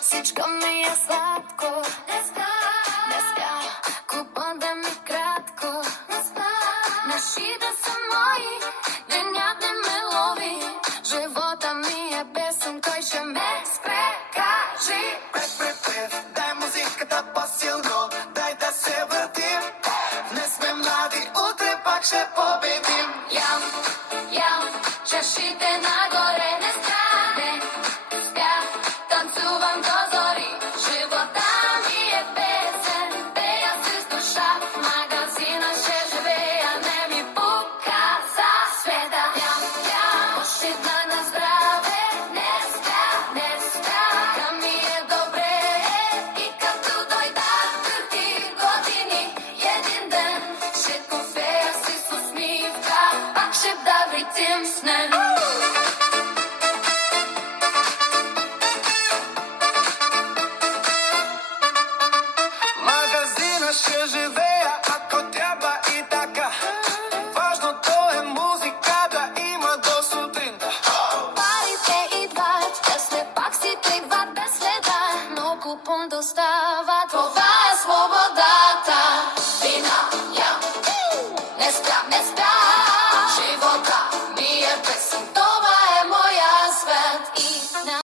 Всичко ми е сладко. Не спя, купон да ми кратко. Нашите са мои, денят не ме лови. Живота ми е песен, кой ще ме спре, кажи. Дай музиката по-силно, дай да се въртим. Днес сме млади, утре пак ще победим. Ям, чашите нагоре. Не спя, танцувам до зори. Живота ми е песен, пея си с душа. В магазина ще живея, не ми пука за света. Ям, ушидна на здраве. Не спя, да ми е добре. И като дойдат ти години, един ден ще купея си с усмивка. Пак ще да вритим с мен.